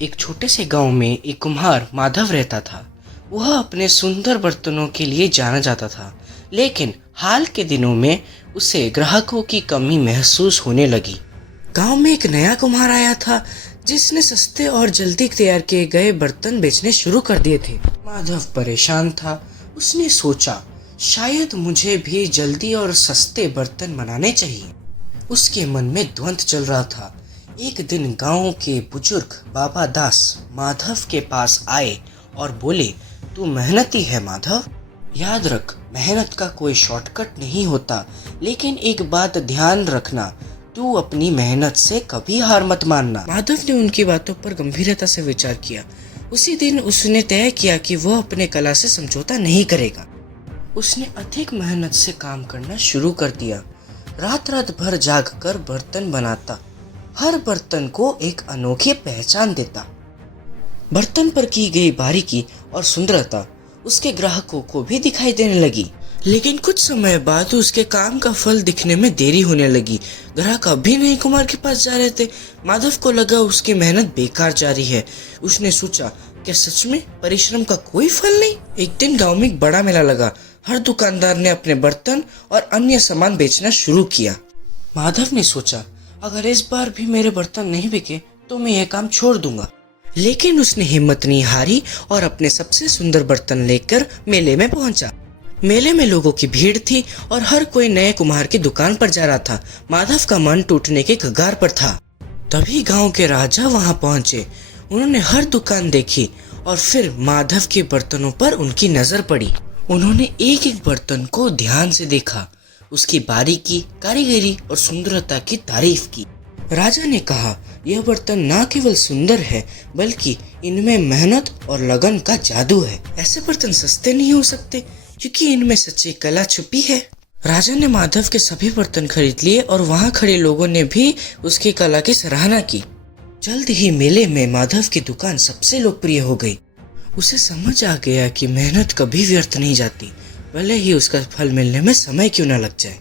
एक छोटे से गांव में एक कुम्हार माधव रहता था। वह अपने सुंदर बर्तनों के लिए जाना जाता था, लेकिन हाल के दिनों में उसे ग्राहकों की कमी महसूस होने लगी। गांव में एक नया कुम्हार आया था जिसने सस्ते और जल्दी तैयार किए गए बर्तन बेचने शुरू कर दिए थे। माधव परेशान था। उसने सोचा, शायद मुझे भी जल्दी और सस्ते बर्तन बनाने चाहिए। उसके मन में द्वंद चल रहा था। एक दिन गांव के बुजुर्ग बाबा दास माधव के पास आए और बोले, तू मेहनती है माधव। याद रख, मेहनत का कोई शॉर्टकट नहीं होता, लेकिन एक बात ध्यान रखना, तू अपनी मेहनत से कभी हार मत मानना। माधव ने उनकी बातों पर गंभीरता से विचार किया। उसी दिन उसने तय किया कि वह अपने कला से समझौता नहीं करेगा। उसने अधिक मेहनत से काम करना शुरू कर दिया। रात रात भर जागकर बर्तन बनाता, हर बर्तन को एक अनोखी पहचान देता। बर्तन पर की गई बारीकी और सुंदरता उसके ग्राहकों को भी दिखाई देने लगी। लेकिन कुछ समय बाद उसके काम का फल दिखने में देरी होने लगी। ग्राहक अभी नहीं कुमार के पास जा रहे थे। माधव को लगा उसकी मेहनत बेकार जा रही है। उसने सोचा, क्या सच में परिश्रम का कोई फल नहीं? एक दिन गांव में एक बड़ा मेला लगा। हर दुकानदार ने अपने बर्तन और अन्य सामान बेचना शुरू किया। माधव ने सोचा, अगर इस बार भी मेरे बर्तन नहीं बिके तो मैं यह काम छोड़ दूंगा। लेकिन उसने हिम्मत नहीं हारी और अपने सबसे सुंदर बर्तन लेकर मेले में पहुंचा। मेले में लोगों की भीड़ थी और हर कोई नए कुम्हार की दुकान पर जा रहा था। माधव का मन टूटने के कगार पर था। तभी गांव के राजा वहां पहुंचे। उन्होंने हर दुकान देखी और फिर माधव के बर्तनों पर उनकी नजर पड़ी। उन्होंने एक एक बर्तन को ध्यान से देखा, उसकी बारीकी, कारीगरी और सुंदरता की तारीफ की। राजा ने कहा, यह बर्तन न केवल सुंदर है बल्कि इनमें मेहनत और लगन का जादू है। ऐसे बर्तन सस्ते नहीं हो सकते क्योंकि इनमें सच्ची कला छुपी है। राजा ने माधव के सभी बर्तन खरीद लिए और वहां खड़े लोगों ने भी उसकी कला की सराहना की। जल्द ही मेले में माधव की दुकान सबसे लोकप्रिय हो गई। उसे समझ आ गया कि मेहनत कभी व्यर्थ नहीं जाती, भले ही उसका फल मिलने में समय क्यों न लग जाए।